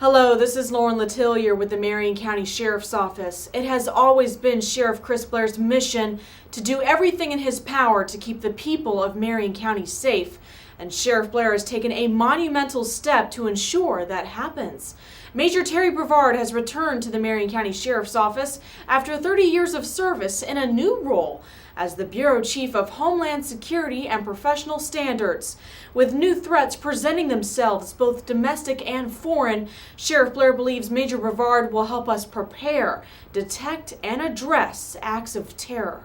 Hello, this is Lauren Letellier with the Marion County Sheriff's Office. It has always been Sheriff Chris Blair's mission to do everything in his power to keep the people of Marion County safe, and Sheriff Blair has taken a monumental step to ensure that happens. Major Terry Bovaird has returned to the Marion County Sheriff's Office after 30 years of service in a new role as the Bureau Chief of Homeland Security and Professional Standards. With new threats presenting themselves, both domestic and foreign, Sheriff Blair believes Major Bovaird will help us prepare, detect, and address acts of terror.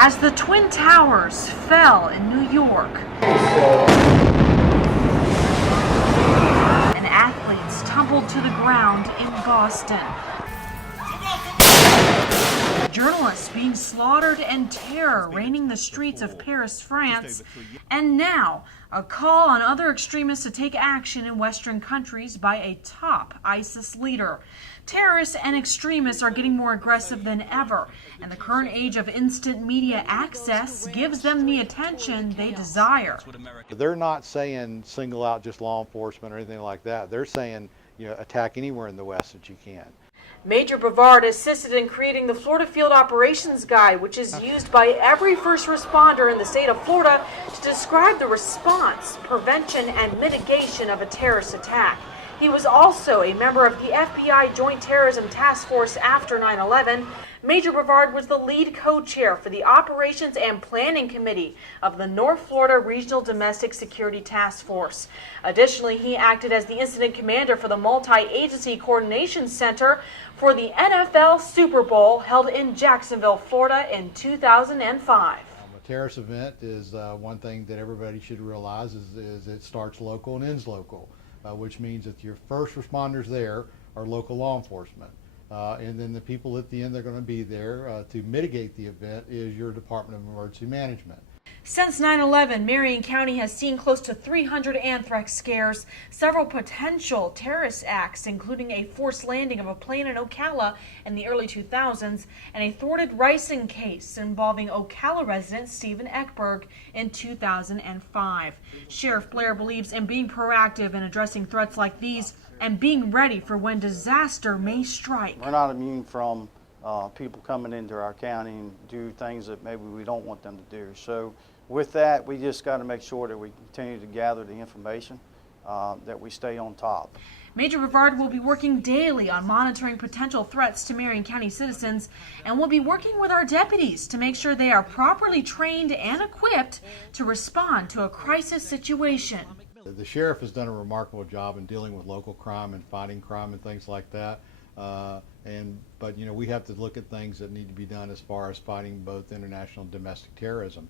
As the Twin Towers fell in New York, and athletes tumbled to the ground in Boston, journalists being slaughtered and terror reigning the streets of Paris, France, and now a call on other extremists to take action in Western countries by a top ISIS leader. Terrorists and extremists are getting more aggressive than ever, and the current age of instant media access gives them the attention they desire. They're not saying single out just law enforcement or anything like that. They're saying, attack anywhere in the West that you can. Major Bovaird assisted in creating the Florida Field Operations Guide, which is used by every first responder in the state of Florida to describe the response, prevention, and mitigation of a terrorist attack. He was also a member of the FBI Joint Terrorism Task Force after 9/11. Major Bovaird was the lead co-chair for the Operations and Planning Committee of the North Florida Regional Domestic Security Task Force. Additionally, he acted as the incident commander for the Multi-Agency Coordination Center for the NFL Super Bowl held in Jacksonville, Florida in 2005. A terrorist event is one thing that everybody should realize is it starts local and ends local, which means that your first responders there are local law enforcement. And then the people at the end that are going to be there to mitigate the event is your Department of Emergency Management. Since 9/11, Marion County has seen close to 300 anthrax scares, several potential terrorist acts, including a forced landing of a plane in Ocala in the early 2000s, and a thwarted ricin case involving Ocala resident Stephen Eckberg in 2005. Sheriff Blair believes in being proactive in addressing threats like these and being ready for when disaster may strike. We're not immune from people coming into our county and do things that maybe we don't want them to do. So with that, we just got to make sure that we continue to gather the information, that we stay on top. Major Bovaird will be working daily on monitoring potential threats to Marion County citizens, and will be working with our deputies to make sure they are properly trained and equipped to respond to a crisis situation. The sheriff has done a remarkable job in dealing with local crime and fighting crime and things like that. But we have to look at things that need to be done as far as fighting both international and domestic terrorism.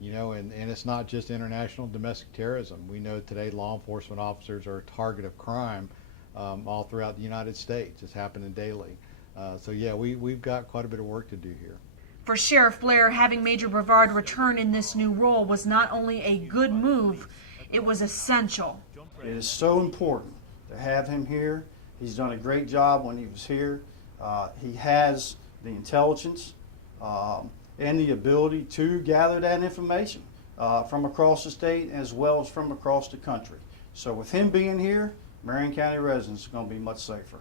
And it's not just international domestic terrorism. We know today law enforcement officers are a target of crime all throughout the United States. It's happening daily. So yeah, we've got quite a bit of work to do here. For Sheriff Blair, having Major Bovaird return in this new role was not only a good move, it was essential. It is so important to have him here. He's done a great job when he was here. He has the intelligence and the ability to gather that information from across the state as well as from across the country. So with him being here, Marion County residents are going to be much safer.